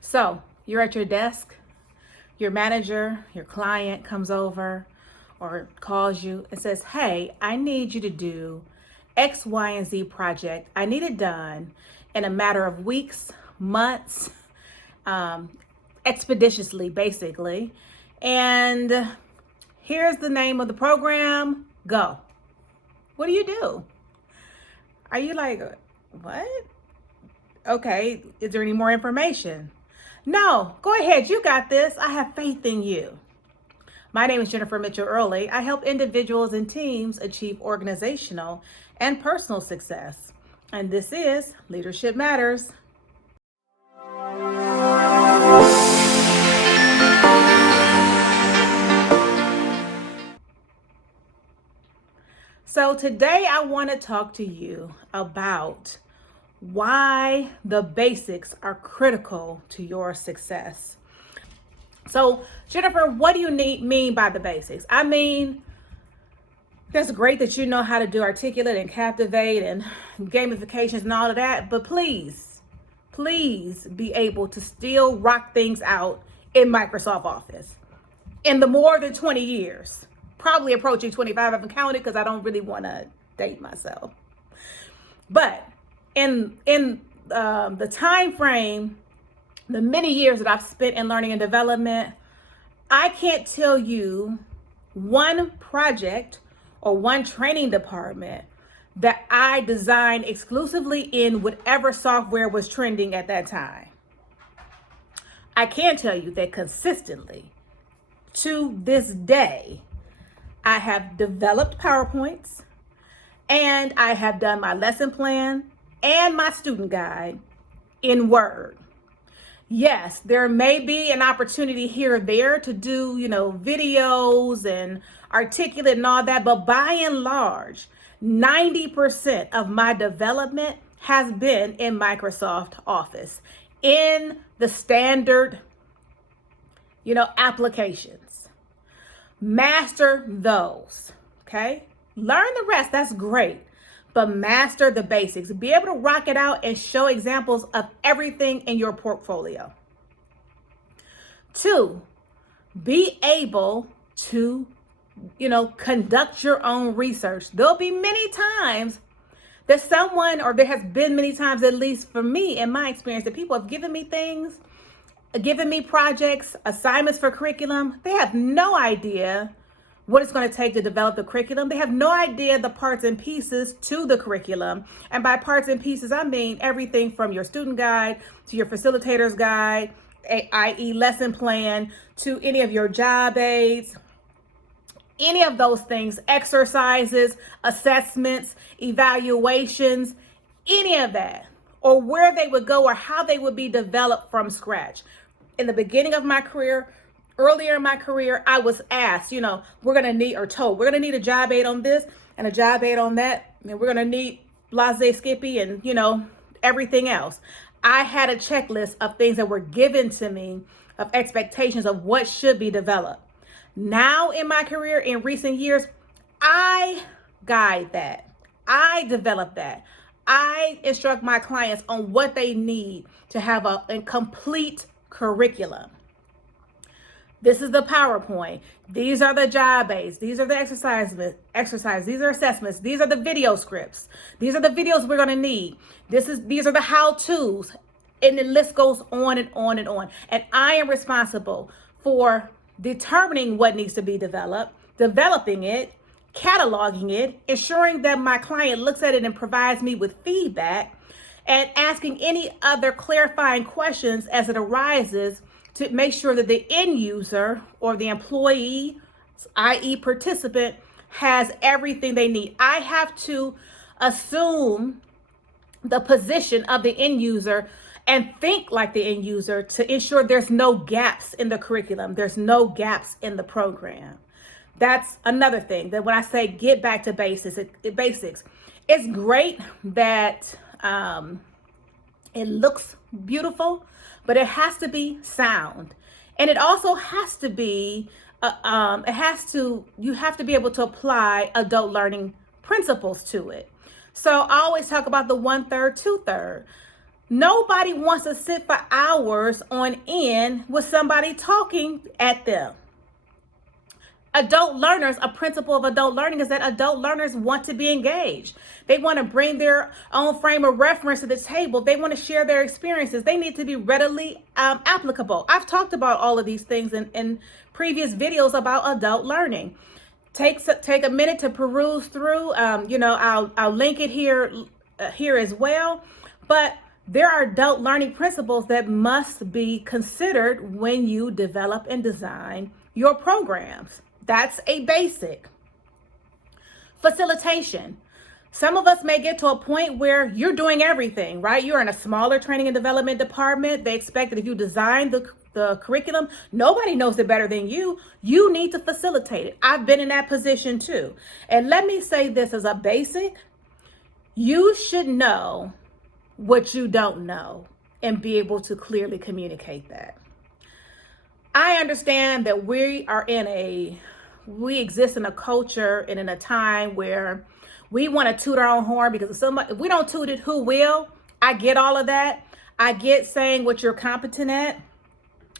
So you're at your desk, your manager, your client comes over or calls you and says, hey, I need you to do X, Y, and Z project. I need it done in a matter of weeks, months, expeditiously, basically. And here's the name of the program, go. What do? Are you like, what? Okay, is there any more information? No, go ahead, you got this. I have faith in you. My name is JMEarley. I help individuals and teams achieve organizational and personal success. And this is Leadership Matters. So today I want to talk to you about why the basics are critical to your success. So Jennifer, what do you mean by the basics? I mean, that's great that you know how to do articulate and captivate and gamifications and all of that, but please be able to still rock things out in Microsoft Office in the more than 20 years. Probably approaching 25, I haven't counted because I don't really want to date myself. But in the time frame, the many years that I've spent in learning and development, I can't tell you one project or one training department that I designed exclusively in whatever software was trending at that time. I can tell you that consistently to this day, I have developed PowerPoints and I have done my lesson plan and my student guide in Word. Yes, there may be an opportunity here or there to do, videos and articulate and all that, but by and large, 90% of my development has been in Microsoft Office, in the standard, applications. Master those, okay? Learn the rest, that's great, but master the basics. Be able to rock it out and show examples of everything in your portfolio. 2, be able to, conduct your own research. There'll be many times that someone, or there has been many times, at least for me, in my experience, that people have given me things, given me projects, assignments for curriculum. They have no idea what it's going to take to develop the curriculum. They have no idea the parts and pieces to the curriculum. And by parts and pieces, I mean everything from your student guide to your facilitator's guide, i.e. lesson plan, to any of your job aids, any of those things, exercises, assessments, evaluations, any of that, or where they would go or how they would be developed from scratch. In the beginning of my career, earlier in my career, I was asked, we're going to need, or told, we're going to need a job aid on this and a job aid on that. And we're going to need blase Skippy and, everything else. I had a checklist of things that were given to me, of expectations of what should be developed. Now in my career, in recent years, I guide that. I develop that. I instruct my clients on what they need to have a complete curriculum. This is the PowerPoint. These are the job aids. These are the exercises. These are assessments. These are the video scripts. These are the videos we're going to need. These are the how-tos. And the list goes on and on and on. And I am responsible for determining what needs to be developed, developing it, cataloging it, ensuring that my client looks at it and provides me with feedback, and asking any other clarifying questions as it arises to make sure that the end user or the employee, i.e. participant, has everything they need. I have to assume the position of the end user and think like the end user to ensure there's no gaps in the curriculum, there's no gaps in the program. That's another thing, that when I say get back to basics, it's great that it looks beautiful, but it has to be sound. And it also has to be, you have to be able to apply adult learning principles to it. So I always talk about the 1/3, 2/3. Nobody wants to sit for hours on end with somebody talking at them. Adult learners, a principle of adult learning is that adult learners want to be engaged. They want to bring their own frame of reference to the table. They want to share their experiences. They need to be readily applicable. I've talked about all of these things in previous videos about adult learning. Take a minute to peruse through. I'll link it here as well. But there are adult learning principles that must be considered when you develop and design your programs. That's a basic. Facilitation. Some of us may get to a point where you're doing everything, right? You're in a smaller training and development department. They expect that if you design the curriculum, nobody knows it better than you. You need to facilitate it. I've been in that position too. And let me say this as a basic. You should know what you don't know and be able to clearly communicate that. I understand that we exist in a culture and in a time where we want to toot our own horn because if we don't toot it, who will? I get all of that. I get saying what you're competent at.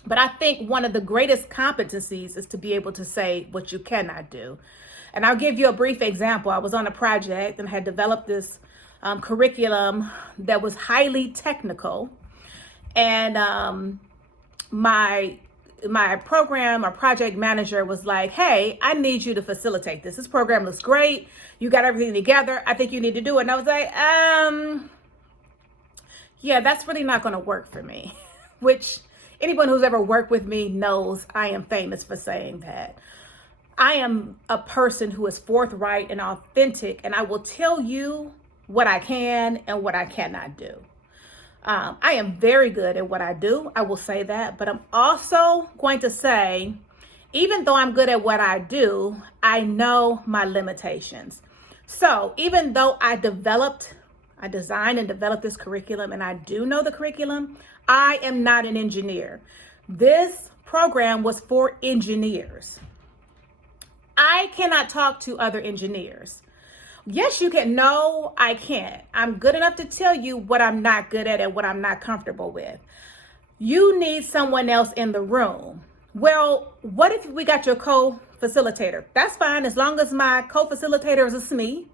But I think one of the greatest competencies is to be able to say what you cannot do. And I'll give you a brief example. I was on a project and had developed this curriculum that was highly technical. And my program or project manager was like, hey, I need you to facilitate this. This program looks great. You got everything together. I think you need to do it. And I was like, yeah, that's really not going to work for me, which anyone who's ever worked with me knows I am famous for saying that. I am a person who is forthright and authentic, and I will tell you what I can and what I cannot do. I am very good at what I do. I will say that, but I'm also going to say, even though I'm good at what I do, I know my limitations. So even though I designed and developed this curriculum, and I do know the curriculum, I am not an engineer. This program was for engineers. I cannot talk to other engineers. Yes, you can. No, I can't. I'm good enough to tell you what I'm not good at and what I'm not comfortable with. You need someone else in the room. Well, what if we got your co-facilitator? That's fine, as long as my co-facilitator is a SME,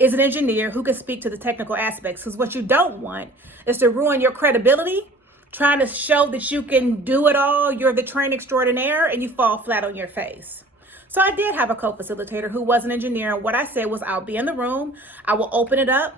is an engineer who can speak to the technical aspects. Because what you don't want is to ruin your credibility, trying to show that you can do it all, you're the train extraordinaire, and you fall flat on your face. So I did have a co-facilitator who was an engineer. And what I said was, I'll be in the room. I will open it up.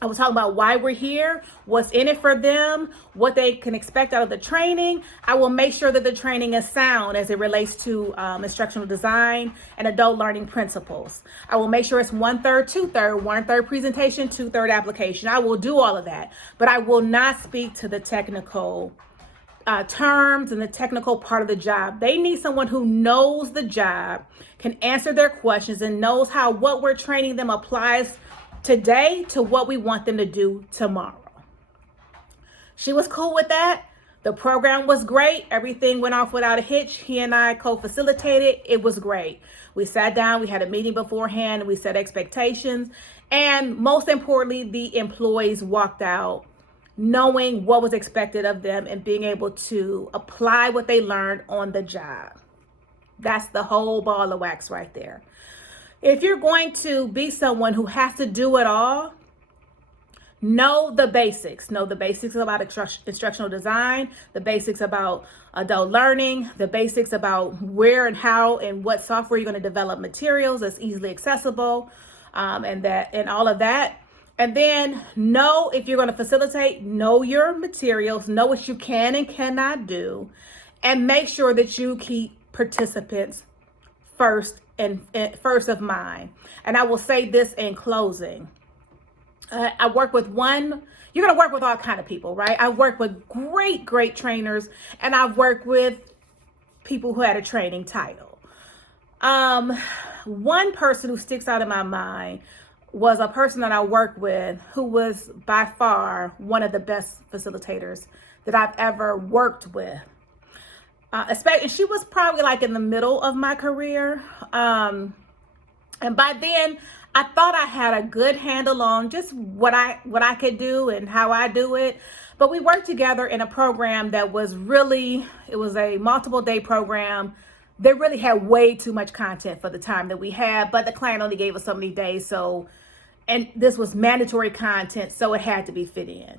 I will talk about why we're here, what's in it for them, what they can expect out of the training. I will make sure that the training is sound as it relates to instructional design and adult learning principles. I will make sure it's 1/3, 2/3, 1/3 presentation, 2/3 application. I will do all of that, but I will not speak to the technical terms and the technical part of the job. They need someone who knows the job, can answer their questions, and knows how what we're training them applies today to what we want them to do tomorrow. She was cool with that. The program was great. Everything went off without a hitch. He and I co-facilitated. It was great. We sat down, we had a meeting beforehand, and we set expectations. And most importantly, the employees walked out knowing what was expected of them and being able to apply what they learned on the job. That's the whole ball of wax right there. If you're going to be someone who has to do it all, know the basics. Know the basics about instructional design, the basics about adult learning, the basics about where and how and what software you're going to develop materials that's easily accessible, and all of that. And then know if you're going to facilitate, know your materials, know what you can and cannot do, and make sure that you keep participants first of mind. And I will say this in closing. I work with you're going to work with all kind of people, right? I work with great trainers, and I've worked with people who had a training title. One person who sticks out in my mind was a person that I worked with who was by far one of the best facilitators that I've ever worked with. And she was probably like in the middle of my career. And by then I thought I had a good handle on just what I could do and how I do it. But we worked together in a program that was really, it was a multiple day program. They really had way too much content for the time that we had, but the client only gave us so many days. So, and this was mandatory content, so it had to be fit in.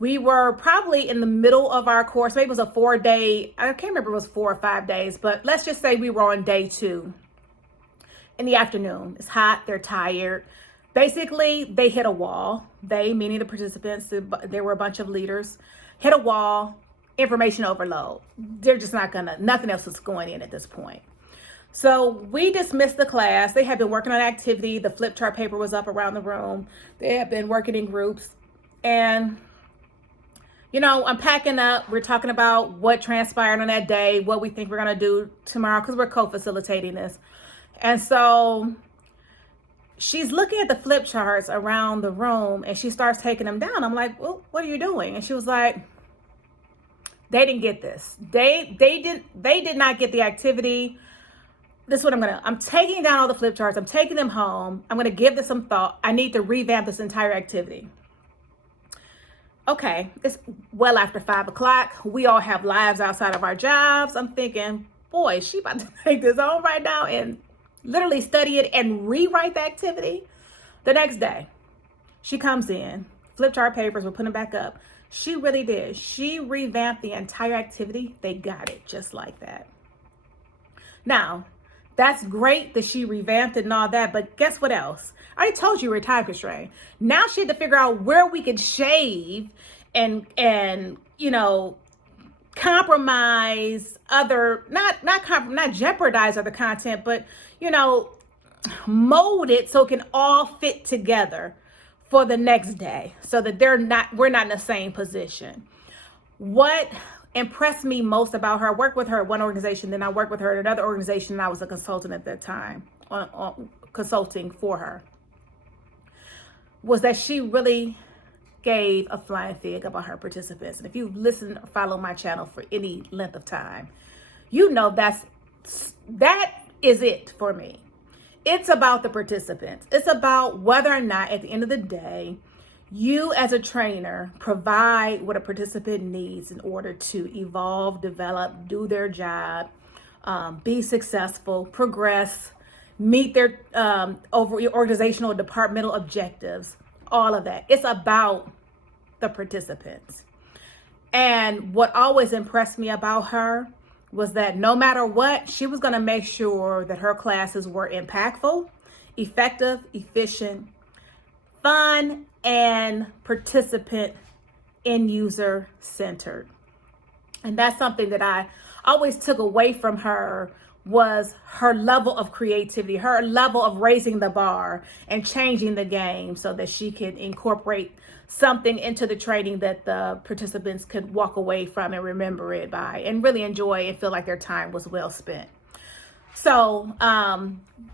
We were probably in the middle of our course. Maybe it was a 4-day, I can't remember if it was 4 or 5 days, but let's just say we were on day 2 in the afternoon. It's hot, they're tired. Basically, they hit a wall. They, meaning the participants, there were a bunch of leaders, hit a wall, information overload. They're just not gonna, nothing else is going in at this point. So we dismissed the class. They had been working on activity. The flip chart paper was up around the room. They had been working in groups. And, you know, I'm packing up. We're talking about what transpired on that day, what we think we're gonna do tomorrow, because we're co-facilitating this. And so she's looking at the flip charts around the room and she starts taking them down. I'm like, well, what are you doing? And she was like, they didn't get this. They did not get the activity. This is what I'm taking down all the flip charts. I'm taking them home. I'm gonna give this some thought. I need to revamp this entire activity. Okay, it's well after 5 o'clock. We all have lives outside of our jobs. I'm thinking, boy, she about to take this home right now and literally study it and rewrite the activity. The next day, she comes in, flip chart papers, we're putting them back up. She really did. She revamped the entire activity. They got it just like that. Now, that's great that she revamped it and all that, but guess what else? I already told you we're time constrained. Now she had to figure out where we could shave and you know, compromise other, not jeopardize other content, but, you know, mold it so it can all fit together for the next day so that we're not in the same position. What impressed me most about her, I worked with her at one organization, then I worked with her at another organization, and I was a consultant at that time, on consulting for her, was that she really gave a flying fig about her participants. And if you've listened or followed my channel for any length of time, you know that is it for me. It's about the participants. It's about whether or not at the end of the day, you as a trainer provide what a participant needs in order to evolve, develop, do their job, be successful, progress, meet their organizational departmental objectives, all of that. It's about the participants. And what always impressed me about her was that no matter what, she was going to make sure that her classes were impactful, effective, efficient, fun, and participant and user centered. And that's something that I always took away from her, was her level of creativity, her level of raising the bar and changing the game so that she could incorporate something into the training that the participants could walk away from and remember it by and really enjoy and feel like their time was well spent. So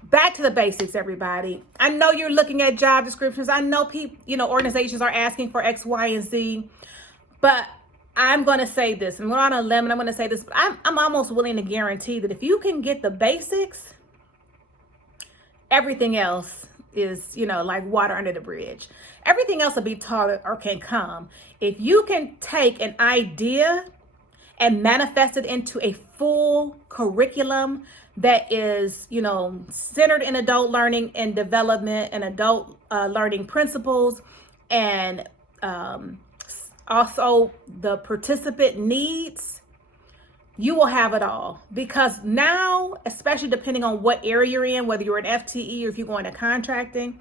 back to the basics, everybody. I know you're looking at job descriptions. I know people, you know, organizations are asking for X, Y, and Z, but I'm going to say this, and we're on a limb, and I'm going to say this, but I'm almost willing to guarantee that if you can get the basics, everything else is, you know, like water under the bridge. Everything else will be taught or can come. If you can take an idea and manifest it into a full curriculum that is, you know, centered in adult learning and development and adult learning principles, and also the participant needs, you will have it all. Because now, especially depending on what area you're in, whether you're an FTE or if you're going to contracting,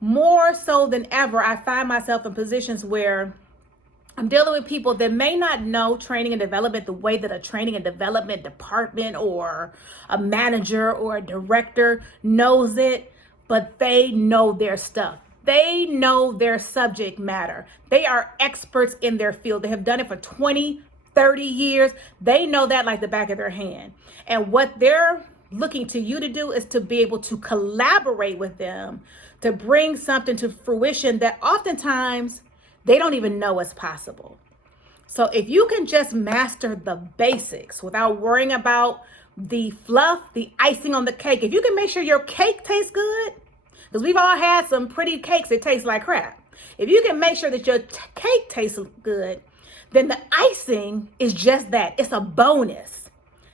more so than ever, I find myself in positions where I'm dealing with people that may not know training and development the way that a training and development department or a manager or a director knows it, but they know their stuff. They know their subject matter. They are experts in their field. They have done it for 20, 30 years. They know that like the back of their hand. And what they're looking to you to do is to be able to collaborate with them to bring something to fruition that oftentimes they don't even know is possible. So if you can just master the basics without worrying about the fluff, the icing on the cake, if you can make sure your cake tastes good, Because we've all had some pretty cakes that taste like crap. If you can make sure that your cake tastes good, then the icing is just that. It's a bonus.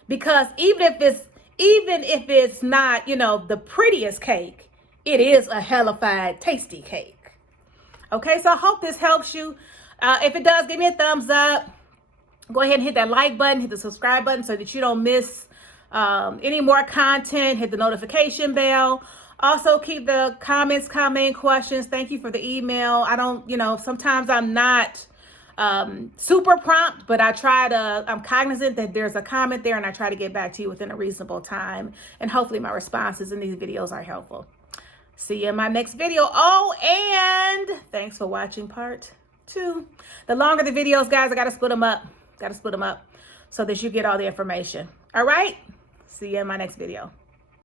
Because even if it's not, the prettiest cake, it is a hellified tasty cake. Okay, so I hope this helps you. If it does, give me a thumbs up. Go ahead and hit that like button, hit the subscribe button so that you don't miss any more content. Hit the notification bell. Also, keep the comments coming, questions. Thank you for the email. I don't, sometimes I'm not super prompt, but I'm cognizant that there's a comment there, and I try to get back to you within a reasonable time. And hopefully my responses in these videos are helpful. See you in my next video. Oh, and thanks for watching part 2. The longer the videos, guys, I got to split them up. So that you get all the information. All right. See you in my next video.